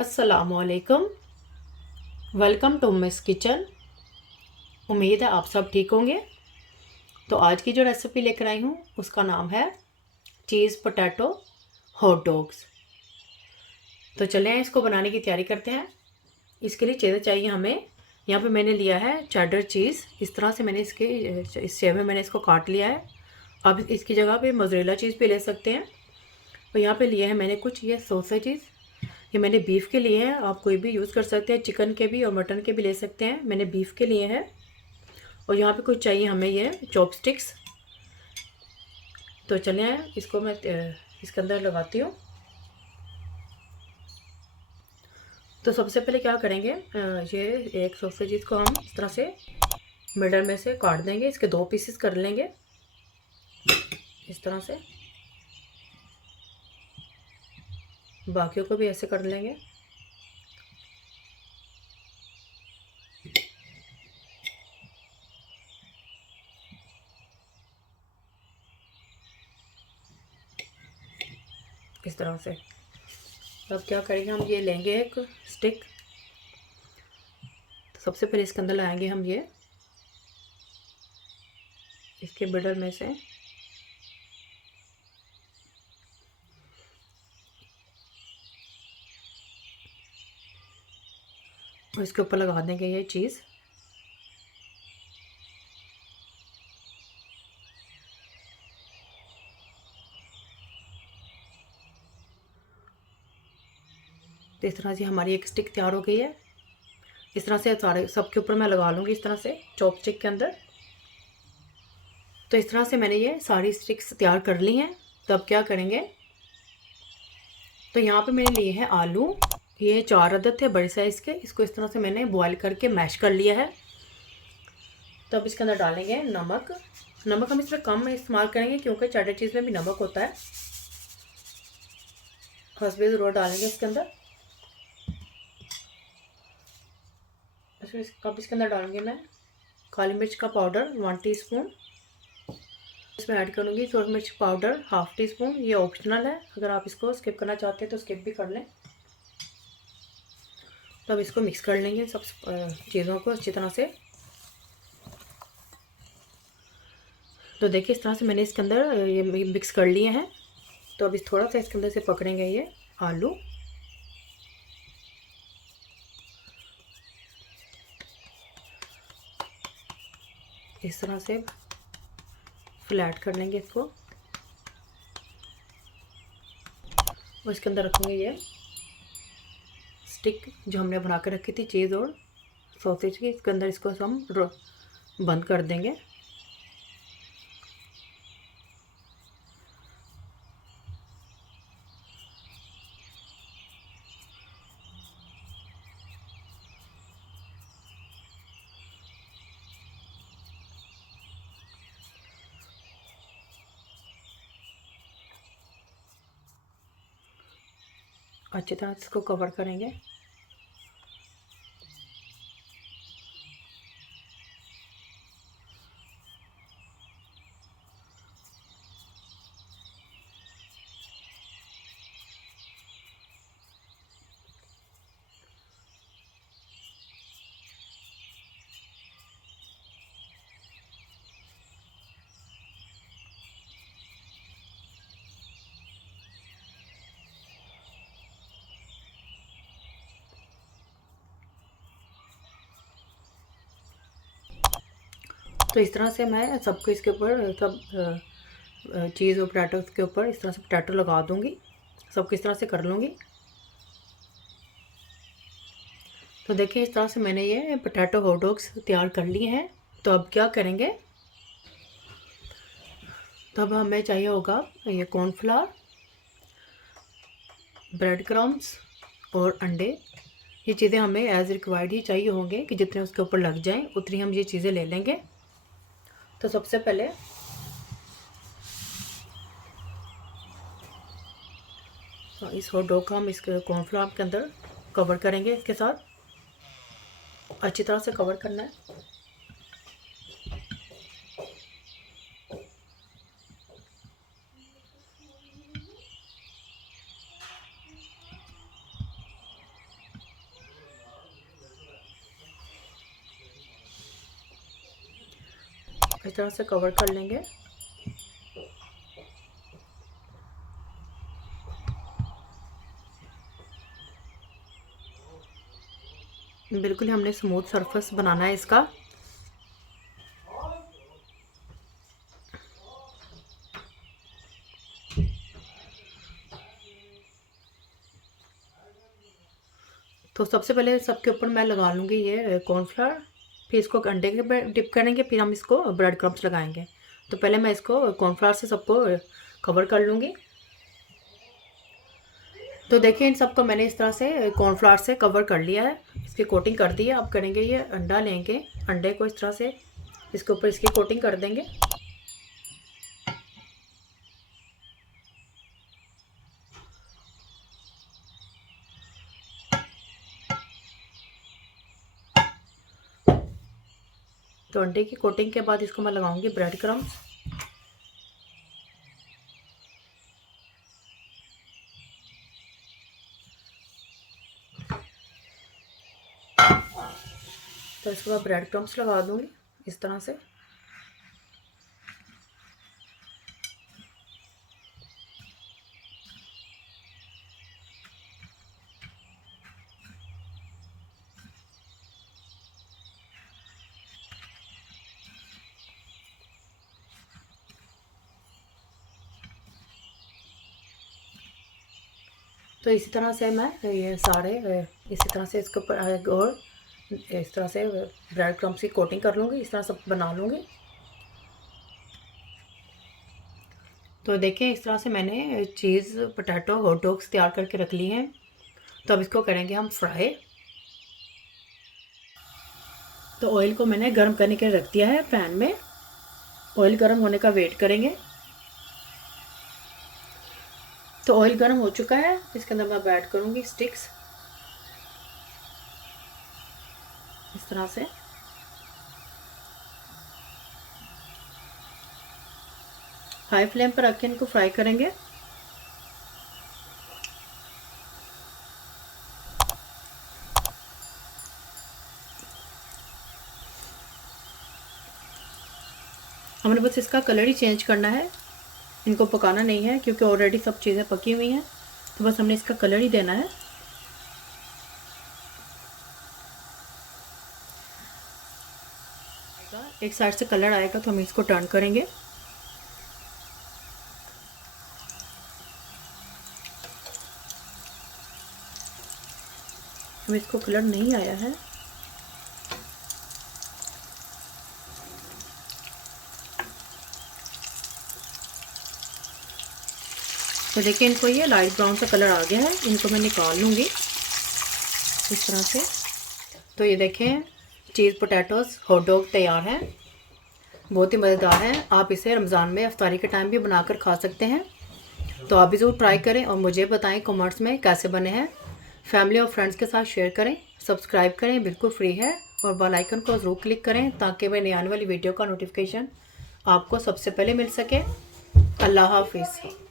अस्सलामुअलैकुम। Welcome to Miss Kitchen. उम्मीद है आप सब ठीक होंगे। तो आज की जो रेसिपी लेकर आई हूँ उसका नाम है चीज़ पोटैटो हॉट डॉग्स। तो चलें इसको बनाने की तैयारी करते हैं। इसके लिए चीज़ें चाहिए हमें। यहाँ पे मैंने लिया है चेडर चीज़। इस तरह से मैंने इस शेप में मैंने इसको काट लिया है। अब इसकी जगह पे मोज़रेला चीज़ भी ले सकते हैं। और यहाँ पे लिया है मैंने कुछ ये सॉसेजेस। ये मैंने बीफ के लिए हैं, आप कोई भी यूज़ कर सकते हैं, चिकन के भी और मटन के भी ले सकते हैं। मैंने बीफ के लिए हैं। और यहाँ पे कुछ चाहिए हमें ये चॉपस्टिक्स। तो चलिए इसको मैं इसके अंदर लगाती हूँ। तो सबसे पहले क्या करेंगे, ये एक सॉसेज को हम इस तरह से मिडल में से काट देंगे। इसके 2 पीसेस कर लेंगे इस तरह से। बाकियों को भी ऐसे कर लेंगे। इस तरह से। अब क्या करेंगे, हम ये लेंगे एक स्टिक। तो सबसे पहले इसके अंदर लाएंगे हम ये इसके मिडल में से और इसके ऊपर लगा देंगे ये चीज़। तो इस तरह से हमारी एक स्टिक तैयार हो गई है। इस तरह से सारे सबके ऊपर मैं लगा लूँगी इस तरह से चॉपस्टिक के अंदर। तो इस तरह से मैंने ये सारी स्टिक्स तैयार कर ली हैं। तो अब क्या करेंगे, तो यहाँ पे मैंने लिए हैं आलू। ये 4 अदद थे बड़े साइज़ के। इसको इस तरह से मैंने बॉईल करके मैश कर लिया है। तो अब इसके अंदर डालेंगे नमक। नमक हम इसमें कम इस्तेमाल करेंगे क्योंकि चेडर चीज़ में भी नमक होता है। हसबे ज़रूर डालेंगे इसके अंदर। अब इसके अंदर डालूंगी मैं काली मिर्च का पाउडर 1 टीस्पून। इसमें ऐड करूँगी सूरज मिर्च पाउडर 1/2 टीस्पून। ये ऑप्शनल है, अगर आप इसको स्किप करना चाहते हैं तो स्किप भी कर लें। तो अब इसको मिक्स कर लेंगे सब चीज़ों को अच्छी तरह से। तो देखिए इस तरह से मैंने इसके अंदर ये मिक्स कर लिए हैं। तो अब इस थोड़ा सा इसके अंदर से पकड़ेंगे ये आलू। इस तरह से फ्लैट कर लेंगे इसको और इसके अंदर रखेंगे ये स्टिक जो हमने बना कर रखी थी चीज़ और सॉसेज की। इसके अंदर इसको हम बंद कर देंगे। अच्छी तरह से इसको कवर करेंगे। तो इस तरह से मैं सबको इसके ऊपर सब चीज़ और पोटैटो के ऊपर इस तरह से पोटैटो लगा दूँगी। सबको इस तरह से कर लूँगी। तो देखिए इस तरह से मैंने ये पोटैटो हॉट डॉग्स तैयार कर लिए हैं। तो अब क्या करेंगे, तो अब हमें चाहिए होगा ये कॉर्नफ्लावर, ब्रेड क्रम्स और अंडे। ये चीज़ें हमें एज़ रिक्वायर्ड ही चाहिए होंगे कि जितने उसके ऊपर लग जाएं उतनी हम ये चीज़ें ले लेंगे। तो सबसे पहले इस हॉट डॉग को हम इस कॉर्नफ्लावर के अंदर कवर करेंगे। इसके साथ अच्छी तरह से कवर करना है। इस तरह से कवर कर लेंगे। बिल्कुल हमने स्मूथ सरफेस बनाना है इसका। तो सबसे पहले सबके ऊपर मैं लगा लूँगी ये कॉर्नफ्लावर, फिर इसको अंडे के डिप करेंगे, फिर हम इसको ब्रेड क्रम्स लगाएंगे। तो पहले मैं इसको कॉर्नफ्लावर से सबको कवर कर लूँगी। तो देखिए इन सबको मैंने इस तरह से कॉर्नफ्लावर से कवर कर लिया है, इसकी कोटिंग कर दी है। अब करेंगे ये अंडा लेंगे, अंडे को इस तरह से इसके ऊपर इसकी कोटिंग कर देंगे। तो अंडे की कोटिंग के बाद इसको मैं लगाऊंगी ब्रेड क्रम्स। तो इसके बाद ब्रेड क्रम्स लगा दूंगी इस तरह से। तो इसी तरह से मैं ये सारे इसी तरह से इसके ऊपर और इस तरह से ब्रेड क्रम्स की कोटिंग कर लूँगी, इस तरह सब बना लूँगी। तो देखें इस तरह से मैंने चीज़ पोटैटो हॉट डॉग्स तैयार करके रख ली हैं। तो अब इसको करेंगे हम फ्राई। तो ऑयल को मैंने गर्म करने के लिए रख दिया है पैन में। ऑयल गर्म होने का वेट करेंगे। तो ऑयल गर्म हो चुका है, इसके अंदर मैं ऐड करूँगी स्टिक्स इस तरह से। हाई फ्लेम पर रख के इनको फ्राई करेंगे। हमने बस इसका कलर ही चेंज करना है, इनको पकाना नहीं है क्योंकि ऑलरेडी सब चीज़ें पकी हुई हैं। तो बस हमने इसका कलर ही देना है। एक साइड से कलर आएगा तो हम इसको टर्न करेंगे। हम इसको कलर नहीं आया है, तो देखिए इनको ये लाइट ब्राउन सा कलर आ गया है। इनको मैं निकाल लूँगी इस तरह से। तो ये देखें चीज़ पोटैटोज़ हॉट डॉग तैयार हैं, बहुत ही मज़ेदार हैं। आप इसे रमज़ान में इफ्तारी के टाइम भी बनाकर खा सकते हैं। तो आप भी ज़रूर ट्राई करें और मुझे बताएं कमेंट्स में कैसे बने हैं। फैमिली और फ्रेंड्स के साथ शेयर करें, सब्सक्राइब करें, बिल्कुल फ्री है। और बेल आइकन को ज़रूर क्लिक करें ताकि मेरी आने वाली वीडियो का नोटिफिकेशन आपको सबसे पहले मिल सके। अल्लाह हाफिज़।